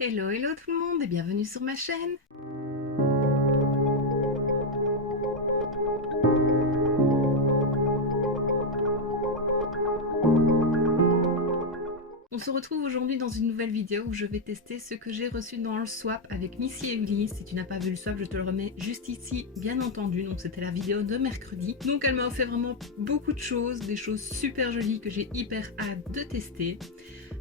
Hello, hello tout le monde et bienvenue sur ma chaîne. On se retrouve aujourd'hui dans une nouvelle vidéo où je vais tester ce que j'ai reçu dans le swap avec Missy Emily. Si tu n'as pas vu le swap, je te le remets juste ici, bien entendu. Donc c'était la vidéo de mercredi. Donc elle m'a offert vraiment beaucoup de choses, des choses super jolies que j'ai hyper hâte de tester.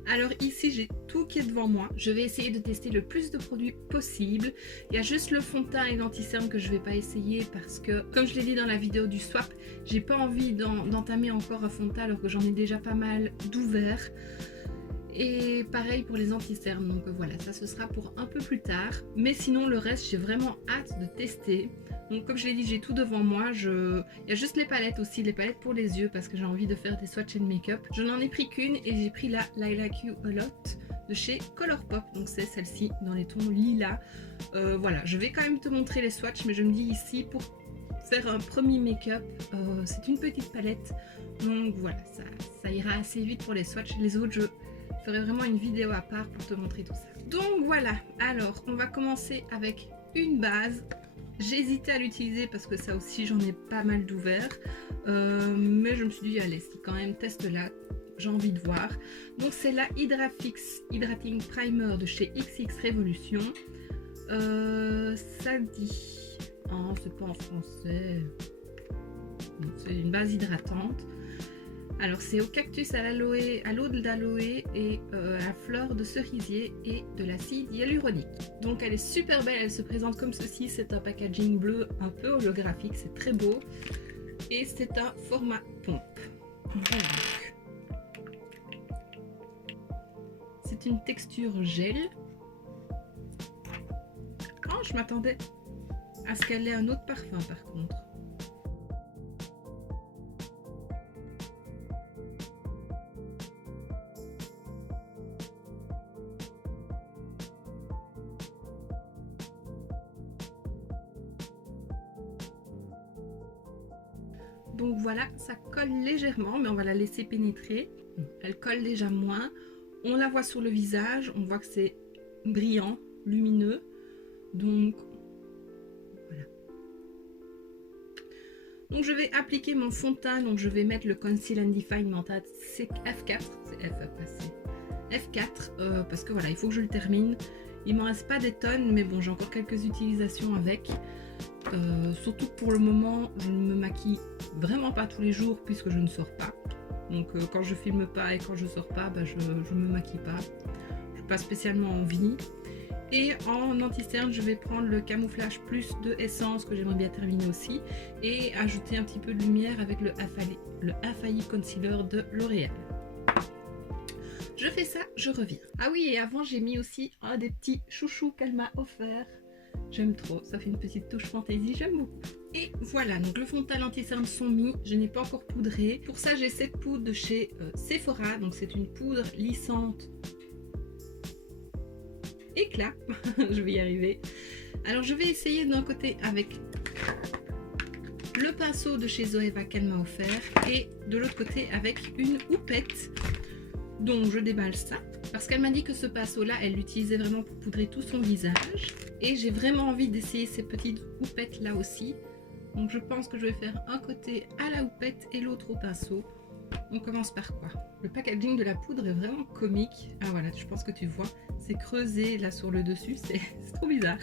Alors ici j'ai tout qui est devant moi, je vais essayer de tester le plus de produits possible. Il y a juste le fond de teint et l'anti-cerne que je vais pas essayer parce que, comme je l'ai dit dans la vidéo du swap, j'ai pas envie d'entamer encore un fond de teint alors que j'en ai déjà pas mal d'ouverts. Et pareil pour les anti-cernes, donc voilà, ça ce sera pour un peu plus tard. Mais sinon le reste j'ai vraiment hâte de tester. Donc comme je l'ai dit, j'ai tout devant moi. Il y a juste les palettes aussi, les palettes pour les yeux parce que j'ai envie de faire des swatchs and make-up. Je n'en ai pris qu'une et j'ai pris la Lilac You A Lot de chez Colourpop. Donc c'est celle-ci dans les tons lilas. Voilà, je vais quand même te montrer les swatchs, mais je me dis ici pour faire un premier make-up, c'est une petite palette. Donc voilà, ça ira assez vite pour les swatchs. Les autres, je ferai vraiment une vidéo à part pour te montrer tout ça. Donc voilà, alors on va commencer avec une base. J'hésitais à l'utiliser parce que ça aussi j'en ai pas mal d'ouvert, mais je me suis dit allez, si quand même teste là, j'ai envie de voir. Donc c'est la Hydrafix Hydrating Primer de chez XX Revolution. Ça dit, oh, c'est pas en français, c'est une base hydratante. Alors c'est au cactus à l'aloe, à l'eau d'aloe et à la fleur de cerisier et de l'acide hyaluronique. Donc elle est super belle, elle se présente comme ceci, c'est un packaging bleu un peu holographique, c'est très beau. Et c'est un format pompe. Donc c'est une texture gel. Oh, je m'attendais à ce qu'elle ait un autre parfum par contre. Donc voilà, ça colle légèrement, mais on va la laisser pénétrer. Elle colle déjà moins. On la voit sur le visage, on voit que c'est brillant, lumineux. Donc voilà. Donc je vais appliquer mon fond de teint. Donc je vais mettre le Conceal and Define Mentat F4. C'est F4 parce que voilà, il faut que je le termine. Il ne me reste pas des tonnes, mais bon, j'ai encore quelques utilisations avec. Surtout que pour le moment, je ne me maquille vraiment pas tous les jours puisque je ne sors pas. Donc quand je filme pas et quand je sors pas, bah, je me maquille pas. Je n'ai pas spécialement envie. Et en anti-cerne, je vais prendre le Camouflage Plus de Essence que j'aimerais bien terminer aussi. Et ajouter un petit peu de lumière avec le Infailli Concealer de L'Oréal. Je fais ça, je reviens. Ah oui, et avant j'ai mis aussi un des petits chouchous qu'elle m'a offert. J'aime trop, ça fait une petite touche fantaisie, j'aime beaucoup. Et voilà, donc le fond de teint anti-cerne sont mis, je n'ai pas encore poudré. Pour ça j'ai cette poudre de chez Sephora, donc c'est une poudre lissante éclat, je vais y arriver. Alors je vais essayer d'un côté avec le pinceau de chez Zoeva qu'elle m'a offert et de l'autre côté avec une houppette. Donc je déballe ça parce qu'elle m'a dit que ce pinceau là elle l'utilisait vraiment pour poudrer tout son visage et j'ai vraiment envie d'essayer ces petites houpettes là aussi. Donc je pense que je vais faire un côté à la houppette et l'autre au pinceau. On commence par quoi? Le packaging de la poudre est vraiment comique. Ah voilà, je pense que tu vois, c'est creusé là sur le dessus, c'est trop bizarre.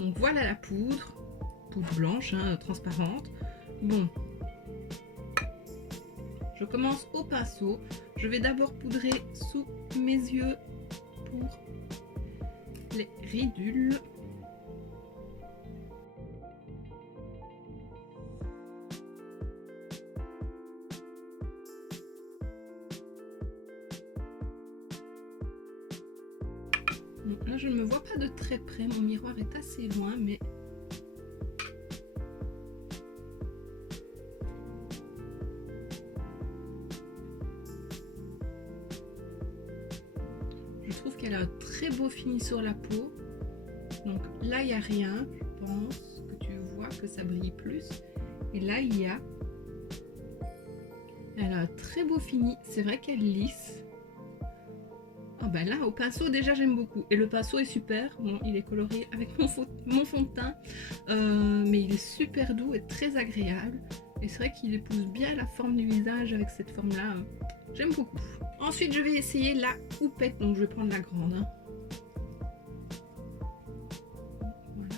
Donc voilà la poudre blanche, hein, transparente. Bon, je commence au pinceau. Je vais d'abord poudrer sous mes yeux pour les ridules. Donc là, je ne me vois pas de très près. Mon miroir est assez loin, mais je trouve qu'elle a un très beau fini sur la peau. Donc là, il n'y a rien. Je pense que tu vois que ça brille plus. Et là, il y a. Elle a un très beau fini. C'est vrai qu'elle lisse. Oh ben là, au pinceau, déjà j'aime beaucoup. Et le pinceau est super. Bon, il est coloré avec mon fond de teint. Mais il est super doux et très agréable. Et c'est vrai qu'il épouse bien la forme du visage avec cette forme-là. J'aime beaucoup. Ensuite, je vais essayer la houppette. Donc, je vais prendre la grande. Hein. Voilà.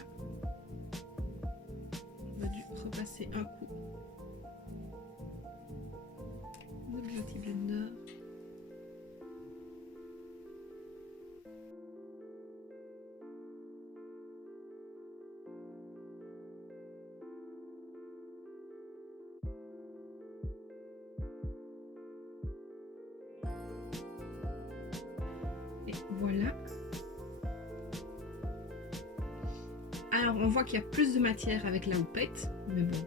On va dû repasser un coup. Le Beauty Blender. Et voilà. Alors on voit qu'il y a plus de matière avec la houppette, mais bon,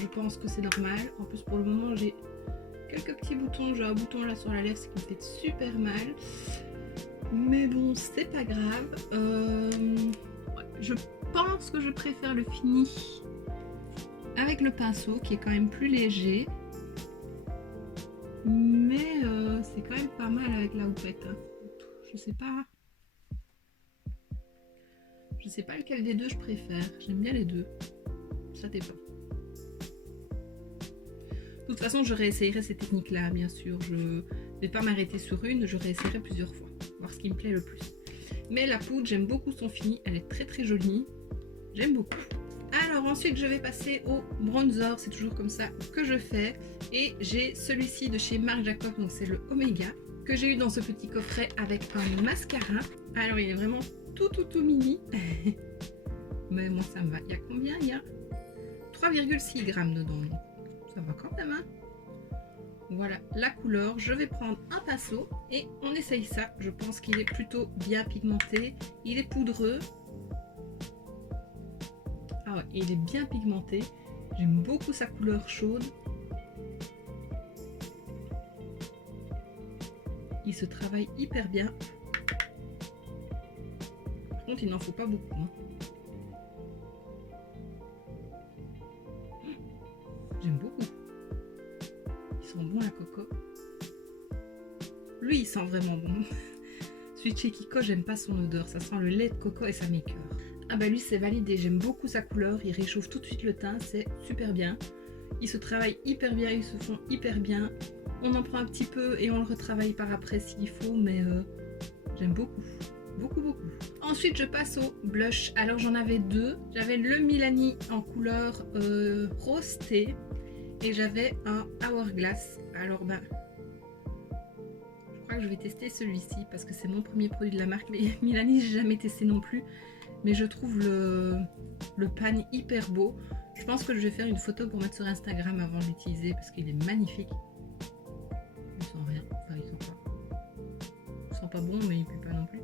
je pense que c'est normal. En plus pour le moment j'ai quelques petits boutons, j'ai un bouton là sur la lèvre, ce qui me fait super mal. Mais bon, c'est pas grave. Je pense que je préfère le fini avec le pinceau qui est quand même plus léger. Mais c'est quand même pas mal avec la houppette. Je sais pas. Je sais pas lequel des deux je préfère. J'aime bien les deux. Ça dépend. De toute façon, je réessayerai ces techniques-là, bien sûr. Je vais pas m'arrêter sur une, je réessayerai plusieurs fois. Voir ce qui me plaît le plus. Mais la poudre, j'aime beaucoup son fini. Elle est très très jolie. J'aime beaucoup. Alors ensuite, je vais passer au bronzer. C'est toujours comme ça que je fais. Et j'ai celui-ci de chez Marc Jacobs. Donc c'est le Omega. Que j'ai eu dans ce petit coffret avec un mascara. Alors il est vraiment tout mini. Mais moi ça me va. Il y a combien? Il y a 3,6 grammes dedans. Ça va quand même. Hein, voilà la couleur. Je vais prendre un pinceau et on essaye ça. Je pense qu'il est plutôt bien pigmenté. Il est poudreux. Ah ouais, il est bien pigmenté. J'aime beaucoup sa couleur chaude. Il se travaille hyper bien. Par contre, il n'en faut pas beaucoup. Hein. J'aime beaucoup. Il sent bon la coco. Lui, il sent vraiment bon. Celui de chez Kiko, j'aime pas son odeur. Ça sent le lait de coco et ça m'écoeure. Ah bah lui, c'est validé. J'aime beaucoup sa couleur. Il réchauffe tout de suite le teint. C'est super bien. Il se travaille hyper bien. Ils se font hyper bien. On en prend un petit peu et on le retravaille par après s'il faut. Mais j'aime beaucoup. Beaucoup. Ensuite, je passe au blush. Alors, j'en avais deux. J'avais le Milani en couleur rose thé. Et j'avais un Hourglass. Alors, ben, je crois que je vais tester celui-ci parce que c'est mon premier produit de la marque. Les Milani, j'ai jamais testé non plus. Mais je trouve le pan hyper beau. Je pense que je vais faire une photo pour mettre sur Instagram avant de l'utiliser parce qu'il est magnifique. Il sent rien. Enfin, il sent pas bon, mais il pue pas non plus.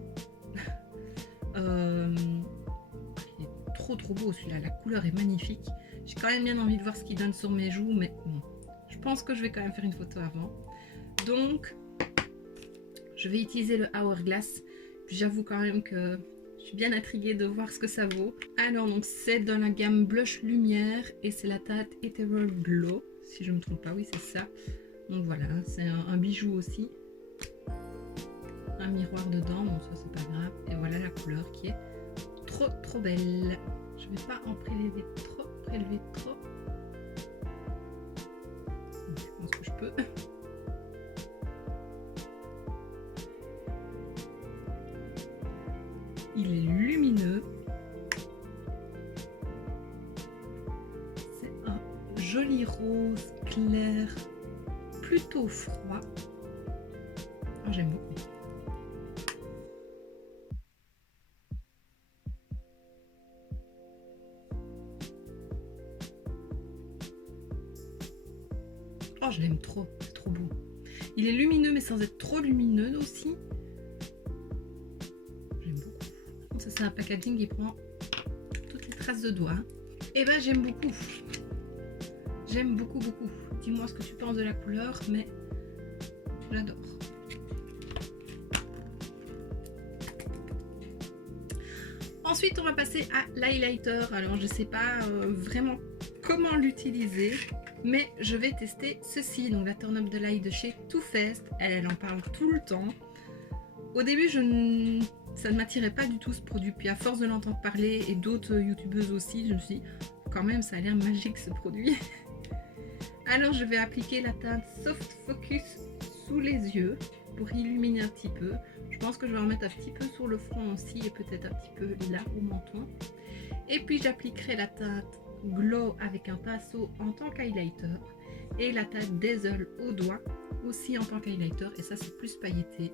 Il est trop beau celui-là. La couleur est magnifique. J'ai quand même bien envie de voir ce qu'il donne sur mes joues, mais bon, je pense que je vais quand même faire une photo avant. Donc, je vais utiliser le Hourglass. Puis j'avoue quand même que je suis bien intriguée de voir ce que ça vaut. Alors, donc c'est dans la gamme Blush Lumière et c'est la teinte Ethereal Glow. Si je ne me trompe pas, oui, c'est ça. Donc voilà, c'est un bijou aussi. Un miroir dedans, donc ça c'est pas grave. Et voilà la couleur qui est trop belle. Je vais pas en prélever trop. Je pense que je peux. Il est lumineux. C'est un joli rose clair, plutôt froid. Oh, j'aime beaucoup. Oh, je l'aime trop, c'est trop beau. Il est lumineux mais sans être trop lumineux aussi. J'aime beaucoup. Ça c'est un packaging qui prend toutes les traces de doigts. Et ben j'aime beaucoup. J'aime beaucoup. Dis-moi ce que tu penses de la couleur, mais j'adore. Ensuite on va passer à l'highlighter. Alors je sais pas vraiment comment l'utiliser. Mais je vais tester ceci, donc la Turn Up the Light de chez Too Faced. Elle en parle tout le temps. Au début, ça ne m'attirait pas du tout ce produit. Puis à force de l'entendre parler et d'autres youtubeuses aussi, je me suis dit, quand même, ça a l'air magique ce produit. Alors je vais appliquer la teinte Soft Focus sous les yeux pour illuminer un petit peu. Je pense que je vais en mettre un petit peu sur le front aussi et peut-être un petit peu là au menton. Et puis j'appliquerai la teinte Glow avec un pinceau en tant qu'highlighter et la teinte Dazzle au doigt aussi en tant qu'highlighter, et ça c'est plus pailleté.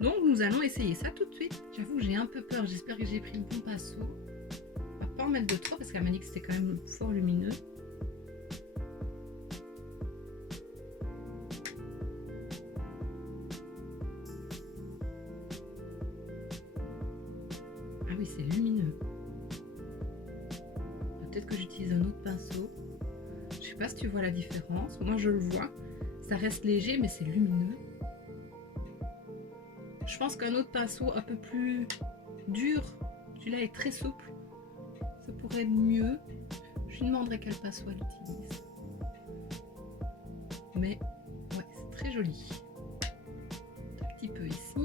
Donc nous allons essayer ça tout de suite. J'avoue que j'ai un peu peur, j'espère que j'ai pris le bon pinceau. On va pas en mettre de trop parce qu'elle m'a dit que c'était quand même fort lumineux. Ah oui, c'est lumineux. Peut-être que j'utilise un autre pinceau. Je sais pas si tu vois la différence. Moi je le vois. Ça reste léger mais c'est lumineux. Je pense qu'un autre pinceau un peu plus dur, celui-là est très souple, ça pourrait être mieux. Je lui demanderai quel pinceau elle utilise. Mais ouais, c'est très joli. Un petit peu ici.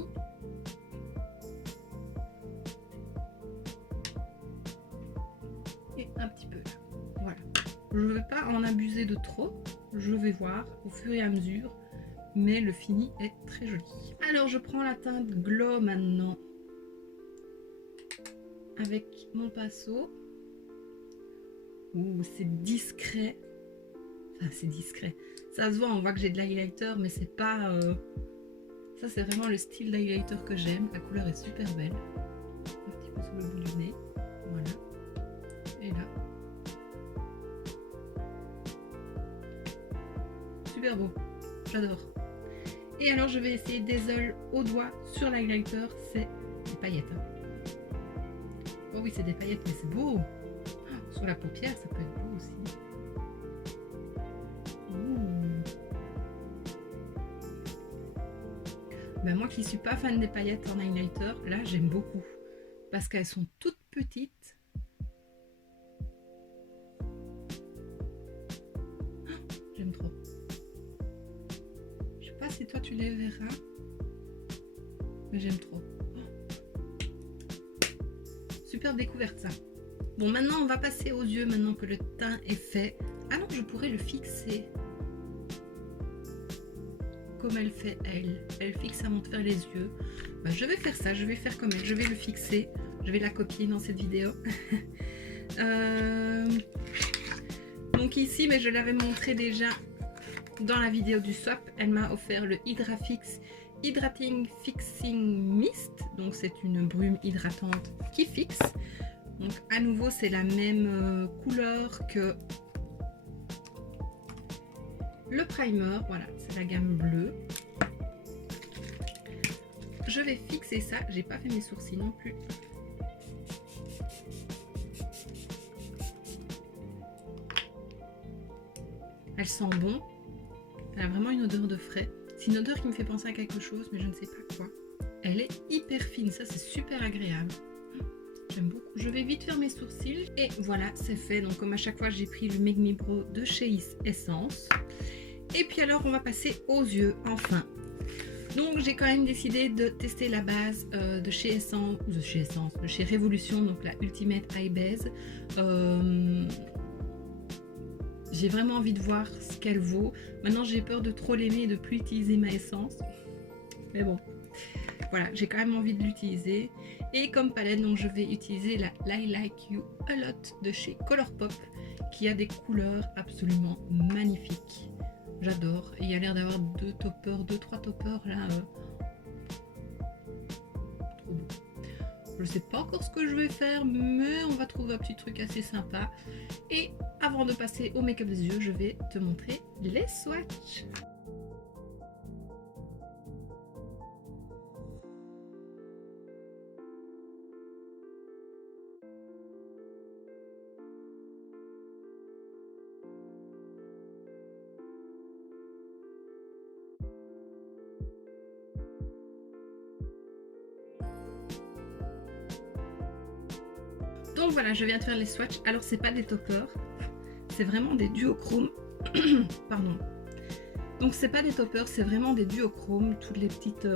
Et un petit peu là. Voilà. Je ne vais pas en abuser de trop. Je vais voir au fur et à mesure. Mais le fini est très joli. Alors je prends la teinte Glow maintenant avec mon pinceau. Ouh, c'est discret. Enfin, c'est discret. Ça se voit, on voit que j'ai de l'highlighter, mais c'est pas... Ça, c'est vraiment le style d'highlighter que j'aime. La couleur est super belle. Un petit peu sous le bout du nez. Voilà. Et là. Super beau. J'adore. Et alors je vais essayer Dazzle au doigt sur l'highlighter, c'est des paillettes. Hein. Oh oui, c'est des paillettes, mais c'est beau. Oh, sur la paupière, ça peut être beau aussi. Ben moi qui suis pas fan des paillettes en highlighter, là j'aime beaucoup. Parce qu'elles sont toutes petites. Oh, j'aime trop. Si toi tu les verras, mais j'aime trop. Oh. Super découverte ça. Bon, maintenant on va passer aux yeux maintenant que le teint est fait. Ah non, je pourrais le fixer comme elle fait elle fixe avant de faire les yeux. Ben, je vais faire ça, je vais faire comme elle, je vais le fixer, je vais la copier dans cette vidéo. Donc ici, mais je l'avais montré déjà dans la vidéo du swap, elle m'a offert le Hydrafix Hydrating Fixing Mist. Donc c'est une brume hydratante qui fixe. Donc à nouveau c'est la même couleur que le primer. Voilà, c'est la gamme bleue. Je vais fixer ça. J'ai pas fait mes sourcils non plus. Elle sent bon. Elle a vraiment une odeur de frais. C'est une odeur qui me fait penser à quelque chose, mais je ne sais pas quoi. Elle est hyper fine, ça c'est super agréable. J'aime beaucoup. Je vais vite faire mes sourcils et voilà, c'est fait. Donc comme à chaque fois, j'ai pris le Make Me Brow de chez Essence. Et puis alors, on va passer aux yeux, enfin. Donc j'ai quand même décidé de tester la base de chez Essence, de chez Révolution, donc la Ultimate Eye Base. J'ai vraiment envie de voir ce qu'elle vaut. Maintenant, j'ai peur de trop l'aimer et de plus utiliser ma essence. Mais bon, voilà, j'ai quand même envie de l'utiliser. Et comme palette, donc, je vais utiliser la I Like You A Lot de chez Colourpop, qui a des couleurs absolument magnifiques. J'adore. Et il y a l'air d'avoir deux trois toppers là. Trop beau. Je sais pas encore ce que je vais faire, mais on va trouver un petit truc assez sympa. Et avant de passer au make-up des yeux, je vais te montrer les swatchs. Donc voilà, je viens de faire les swatchs. Alors c'est pas des toppers, c'est vraiment des duochromes. Pardon. Donc c'est pas des toppers, c'est vraiment des duochromes. Toutes les petites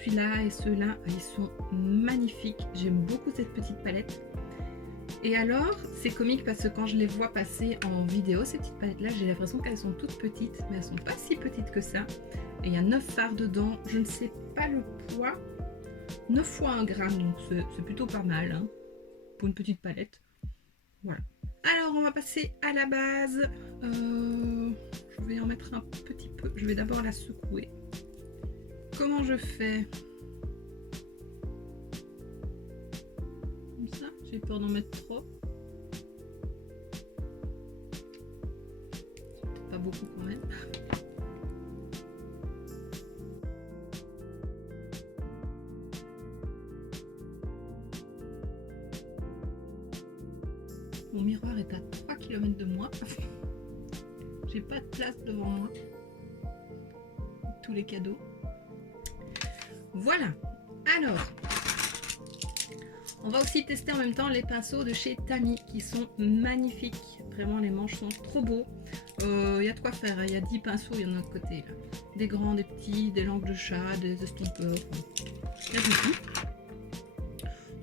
celui-là et ceux-là, ils sont magnifiques. J'aime beaucoup cette petite palette. Et alors, c'est comique parce que quand je les vois passer en vidéo, ces petites palettes-là, j'ai l'impression qu'elles sont toutes petites, mais elles sont pas si petites que ça. Et il y a 9 fards dedans, je ne sais pas le poids, 9 fois 1 gramme, donc c'est plutôt pas mal hein, pour une petite palette. Voilà. Alors, on va passer à la base. Je vais en mettre un petit peu, je vais d'abord la secouer. Comment je fais? Comme ça, j'ai peur d'en mettre trop. Pas beaucoup quand même. Mon miroir est à 3 km de moi. J'ai pas de place devant moi. Tous les cadeaux. Voilà. Alors, on va aussi tester en même temps les pinceaux de chez Tami qui sont magnifiques. Vraiment, les manches sont trop beaux. Il y a de quoi faire. Il y a 10 pinceaux, il y en a de l'autre côté. Là. Des grands, des petits, des langues de chat, des estompeurs. Il y a de tout.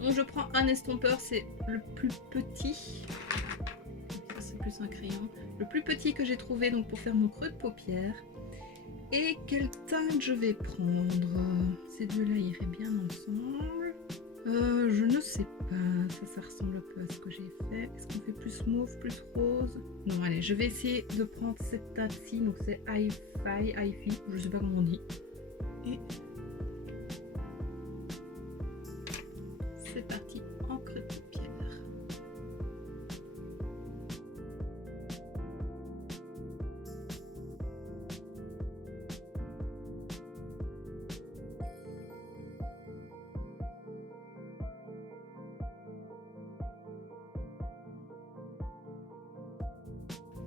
Donc, je prends un estompeur, c'est le plus petit. C'est plus un crayon. Le plus petit que j'ai trouvé donc pour faire mon creux de paupière. Et quelle teinte je vais prendre? Ces deux-là iraient bien ensemble. Je ne sais pas, ça ressemble un peu à ce que j'ai fait. Est-ce qu'on fait plus mauve, plus rose? Non, allez, je vais essayer de prendre cette teinte-ci. Donc c'est Hi-Fi, je sais pas comment on dit. Et c'est parti en creux de paupière.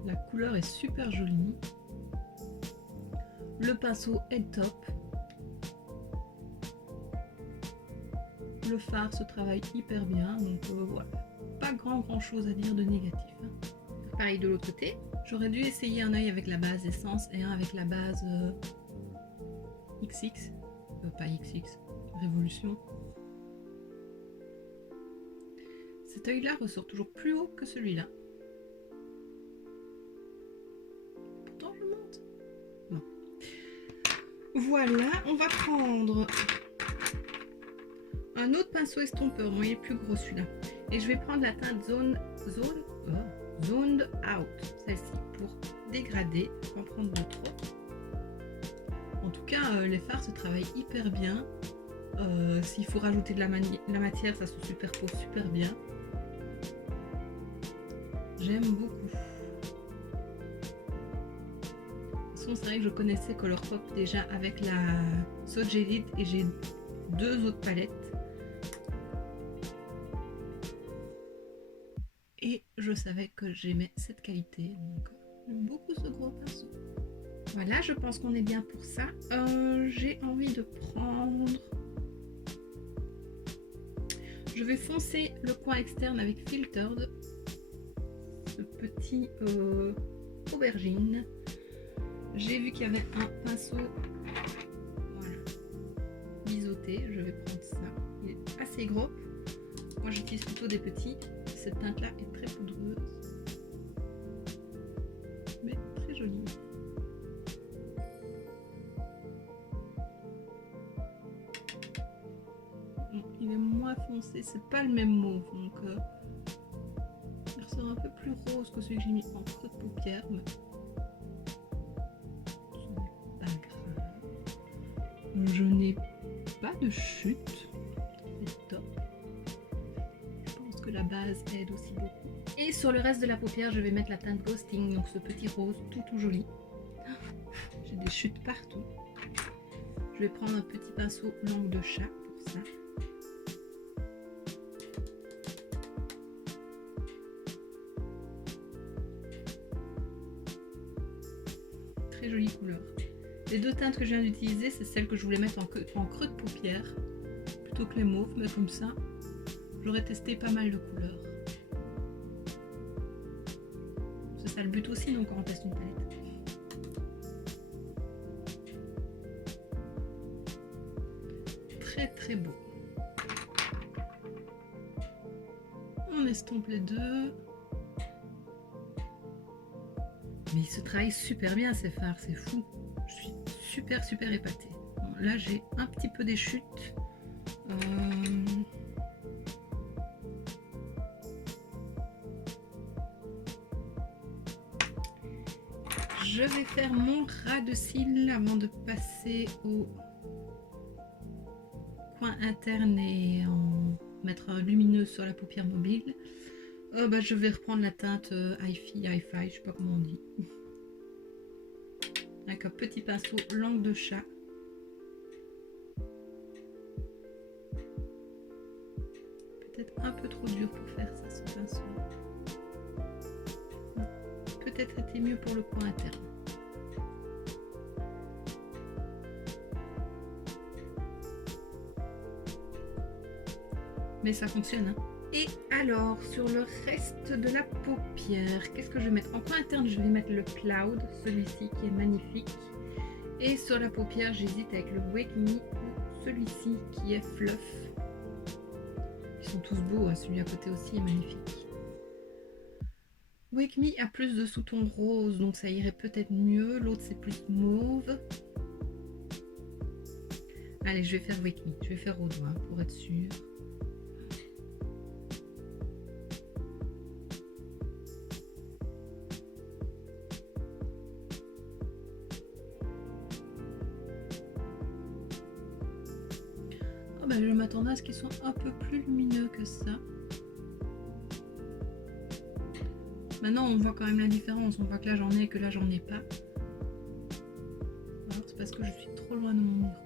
La couleur est super jolie. Le pinceau est top. Le fard se travaille hyper bien. Donc voilà. Pas grand chose à dire de négatif. Pareil de l'autre côté. J'aurais dû essayer un œil avec la base Essence et un avec la base XX. Pas XX. Révolution. Cet œil-là ressort toujours plus haut que celui-là. Voilà, on va prendre un autre pinceau estompeur. Bon, il est plus gros celui-là. Et je vais prendre la teinte Zoned Out, celle-ci, pour dégrader, en prendre de trop. En tout cas, les fards se travaillent hyper bien. S'il faut rajouter de la matière, ça se superpose super bien. J'aime beaucoup. C'est vrai que je connaissais Colourpop déjà avec la Sogelite et j'ai 2 autres palettes. Et je savais que j'aimais cette qualité. Donc j'aime beaucoup ce gros pinceau. Voilà, je pense qu'on est bien pour ça. J'ai envie de prendre... Je vais foncer le coin externe avec Filtered. Ce petit aubergine. J'ai vu qu'il y avait un pinceau voilà, biseauté, je vais prendre ça. Il est assez gros. Moi j'utilise plutôt des petits. Cette teinte là est très poudreuse. Mais très jolie. Bon, il est moins foncé, c'est pas le même mauve. Donc il ressort un peu plus rose que celui que j'ai mis en creux de paupière. Mais... je n'ai pas de chute, c'est top. Je pense que la base aide aussi beaucoup. Et sur le reste de la paupière, je vais mettre la teinte Ghosting, donc ce petit rose tout joli. J'ai des chutes partout. Je vais prendre un petit pinceau langue de chat pour ça. Très jolie couleur. Les 2 teintes que je viens d'utiliser, c'est celles que je voulais mettre en creux de paupière, plutôt que les mauves, mais comme ça, j'aurais testé pas mal de couleurs. C'est ça le but aussi, donc quand on teste une palette. très beau. On estompe les deux. Mais il se travaille super bien ces fards, c'est fou. Je suis super épatée. Bon, là j'ai un petit peu des chutes. Je vais faire mon ras de cils avant de passer au coin interne et en mettre un lumineux sur la paupière mobile. Je vais reprendre la teinte hi-fi, je sais pas comment on dit. Avec un petit pinceau langue de chat. Peut-être un peu trop dur pour faire ça, ce pinceau. Peut-être était mieux pour le coin interne. Mais ça fonctionne, hein. Et alors, sur le reste de la paupière, qu'est-ce que je vais mettre? En coin interne, je vais mettre le Cloud, celui-ci qui est magnifique. Et sur la paupière, j'hésite avec le Wake Me ou celui-ci qui est Fluff. Ils sont tous beaux, hein. Celui à côté aussi est magnifique. Wake Me a plus de sous-ton rose, donc ça irait peut-être mieux. L'autre, c'est plus mauve. Allez, je vais faire Wake Me. Je vais faire au doigt pour être sûre. Je m'attendais à ce qu'ils soient un peu plus lumineux que ça. Maintenant, on voit quand même la différence. On voit que là j'en ai et que là j'en ai pas. C'est parce que je suis trop loin de mon miroir.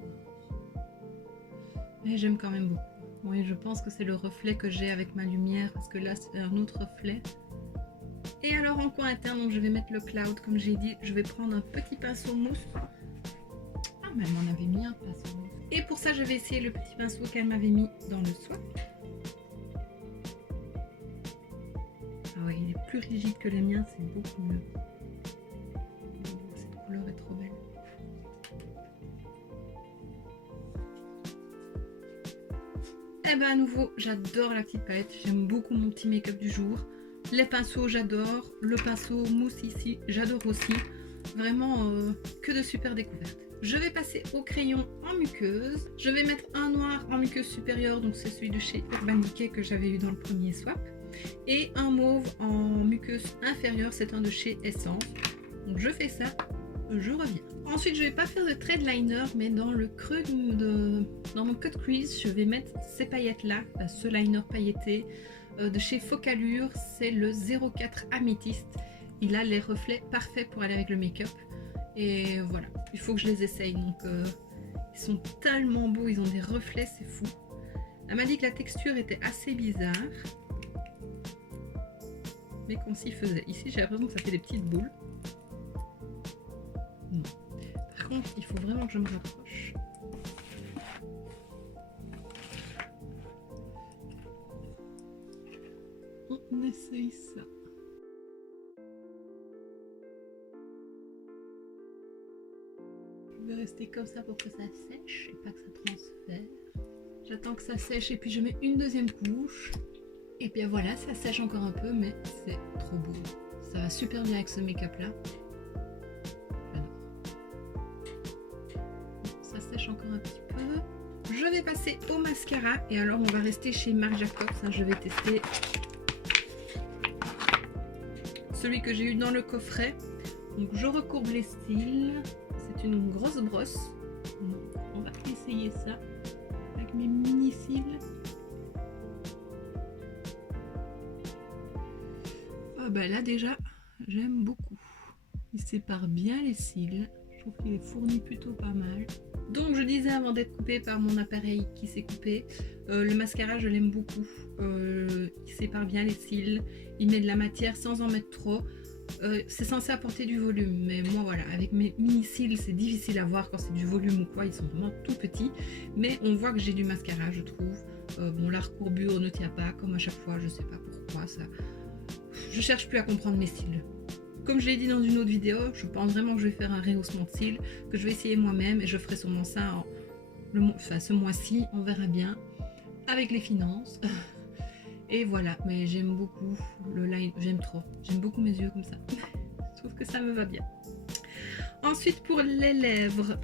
Mais j'aime quand même beaucoup. Oui, je pense que c'est le reflet que j'ai avec ma lumière parce que là c'est un autre reflet. Et alors en coin interne, donc je vais mettre le Cloud comme j'ai dit. Je vais prendre un petit pinceau mousse. Ah, mais elle m'en avait mis un pinceau mousse. Et pour ça, je vais essayer le petit pinceau qu'elle m'avait mis dans le swap. Ah oui, il est plus rigide que les miens, c'est beaucoup mieux. Cette couleur est trop belle. Et ben à nouveau, j'adore la petite palette. J'aime beaucoup mon petit make-up du jour. Les pinceaux, j'adore. Le pinceau mousse ici, j'adore aussi. Vraiment, que de super découvertes. Je vais passer au crayon en muqueuse. Je vais mettre un noir en muqueuse supérieure, donc c'est celui de chez Urban Decay que j'avais eu dans le premier swap. Et un mauve en muqueuse inférieure, c'est un de chez Essence. Donc je fais ça, je reviens. Ensuite, je vais pas faire de trade liner, mais dans le creux dans mon cut crease, je vais mettre ces paillettes là, ce liner pailleté de chez Focalure, c'est le 04 Améthyste. Il a les reflets parfaits pour aller avec le make-up. Et voilà, il faut que je les essaye. Donc ils sont tellement beaux, ils ont des reflets, c'est fou. Elle m'a dit que la texture était assez bizarre, mais qu'on s'y faisait. Ici, j'ai l'impression que ça fait des petites boules. Non. Par contre, il faut vraiment que je me rapproche. On essaye ça. Je vais rester comme ça pour que ça sèche et pas que ça transfère. J'attends que ça sèche et puis je mets une deuxième couche. Et bien voilà, ça sèche encore un peu, mais c'est trop beau. Ça va super bien avec ce make-up là. Ça sèche encore un petit peu. Je vais passer au mascara et alors on va rester chez Marc Jacobs. Je vais tester celui que j'ai eu dans le coffret. Donc je recourbe les cils. C'est une grosse brosse. Donc, on va essayer ça avec mes mini cils. Oh bah là déjà, j'aime beaucoup. Il sépare bien les cils. Je trouve qu'il est fourni plutôt pas mal. Donc je disais avant d'être coupé par mon appareil qui s'est coupé, le mascara je l'aime beaucoup. Il sépare bien les cils. Il met de la matière sans en mettre trop. C'est censé apporter du volume, mais moi voilà, avec mes mini cils c'est difficile à voir quand c'est du volume ou quoi, ils sont vraiment tout petits, mais on voit que j'ai du mascara, je trouve. Bon, la recourbure ne tient pas comme à chaque fois, je sais pas pourquoi ça. Je cherche plus à comprendre mes cils. Comme je l'ai dit dans une autre vidéo, je pense vraiment que je vais faire un rehaussement de cils, que je vais essayer moi-même et je ferai sûrement ça enfin ce mois-ci, on verra bien avec les finances. Et voilà, mais j'aime beaucoup le line, j'aime trop, j'aime beaucoup mes yeux comme ça. Je trouve que ça me va bien. Ensuite pour les lèvres,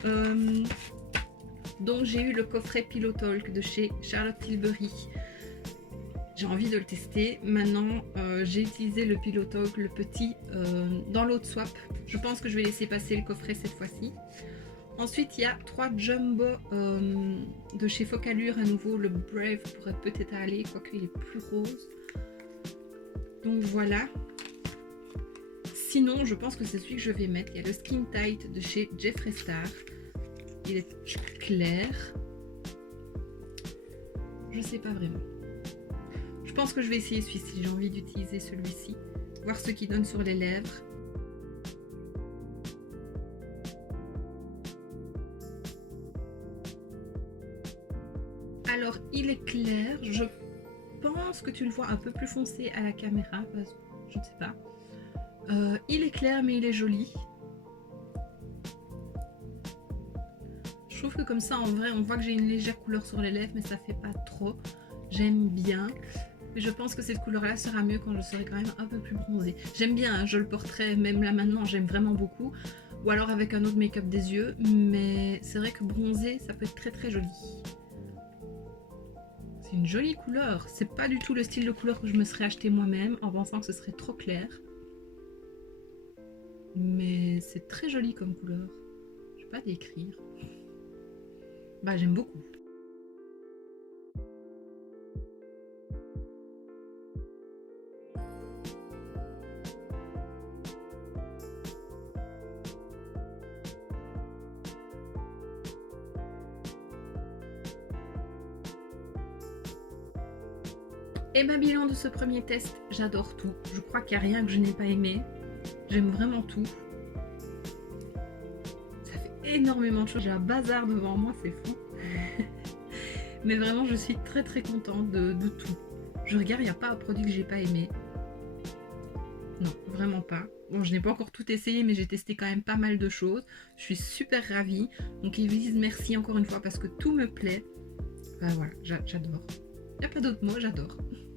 donc j'ai eu le coffret Pillow Talk de chez Charlotte Tilbury. J'ai envie de le tester. Maintenant, j'ai utilisé le Pillow Talk, le petit, dans l'autre swap. Je pense que je vais laisser passer le coffret cette fois-ci. Ensuite, il y a 3 jumbo de chez Focallure à nouveau. Le Brave pourrait peut-être aller, quoique il est plus rose. Donc voilà. Sinon, je pense que c'est celui que je vais mettre. Il y a le Skin Tight de chez Jeffree Star. Il est clair. Je sais pas vraiment. Je pense que je vais essayer celui-ci. J'ai envie d'utiliser celui-ci. Voir ce qu'il donne sur les lèvres. Alors, il est clair. Je pense que tu le vois un peu plus foncé à la caméra. Je ne sais pas. Il est clair, mais il est joli. Je trouve que comme ça, en vrai, on voit que j'ai une légère couleur sur les lèvres, mais ça fait pas trop. J'aime bien. Mais je pense que cette couleur-là sera mieux quand je serai quand même un peu plus bronzée. J'aime bien, hein, je le porterai même là maintenant, j'aime vraiment beaucoup. Ou alors avec un autre make-up des yeux. Mais c'est vrai que bronzé, ça peut être très très joli. C'est une jolie couleur. C'est pas du tout le style de couleur que je me serais acheté moi-même en pensant que ce serait trop clair. Mais c'est très joli comme couleur. Je vais pas décrire. Bah j'aime beaucoup. Et ma bilan de ce premier test, j'adore tout. Je crois qu'il n'y a rien que je n'ai pas aimé. J'aime vraiment tout. Ça fait énormément de choses. J'ai un bazar devant moi, c'est fou. Mais vraiment, je suis très très contente de tout. Je regarde, il n'y a pas un produit que j'ai pas aimé. Non, vraiment pas. Bon, je n'ai pas encore tout essayé, mais j'ai testé quand même pas mal de choses. Je suis super ravie. Donc, Evely's, merci encore une fois parce que tout me plaît. Voilà, j'adore. Il n'y a pas d'autre mot, j'adore.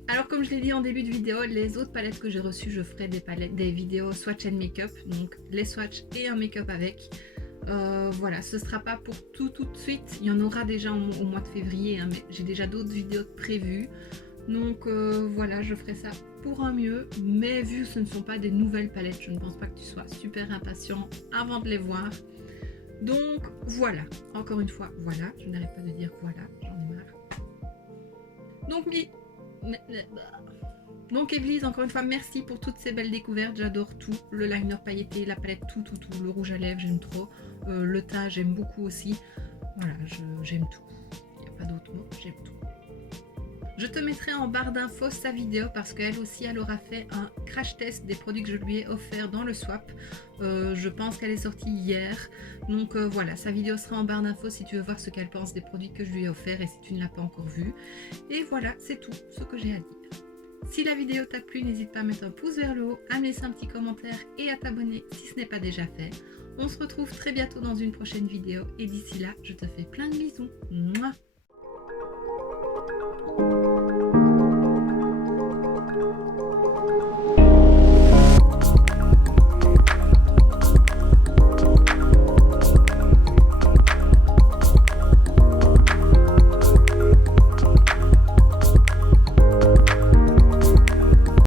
Alors comme je l'ai dit en début de vidéo, les autres palettes que j'ai reçues, je ferai des vidéos swatch and make-up, donc les swatchs et un make-up avec. Voilà, ce sera pas pour tout de suite, il y en aura déjà au mois de février, hein, mais j'ai déjà d'autres vidéos prévues. Donc voilà, je ferai ça pour un mieux, mais vu que ce ne sont pas des nouvelles palettes, je ne pense pas que tu sois super impatient avant de les voir. Donc voilà, encore une fois, voilà, je n'arrête pas de dire voilà, j'en ai marre. Donc Evely's, encore une fois, merci pour toutes ces belles découvertes. J'adore tout. Le liner pailleté, la palette, tout. Le rouge à lèvres, j'aime trop. Le teint, j'aime beaucoup aussi. Voilà, j'aime tout. Il n'y a pas d'autre mot, j'aime tout. Je te mettrai en barre d'infos sa vidéo parce qu'elle aussi, elle aura fait un crash test des produits que je lui ai offerts dans le swap. Je pense qu'elle est sortie hier. Donc voilà, sa vidéo sera en barre d'infos si tu veux voir ce qu'elle pense des produits que je lui ai offerts et si tu ne l'as pas encore vu. Et voilà, c'est tout ce que j'ai à dire. Si la vidéo t'a plu, n'hésite pas à mettre un pouce vers le haut, à me laisser un petit commentaire et à t'abonner si ce n'est pas déjà fait. On se retrouve très bientôt dans une prochaine vidéo et d'ici là, je te fais plein de bisous. Mouah.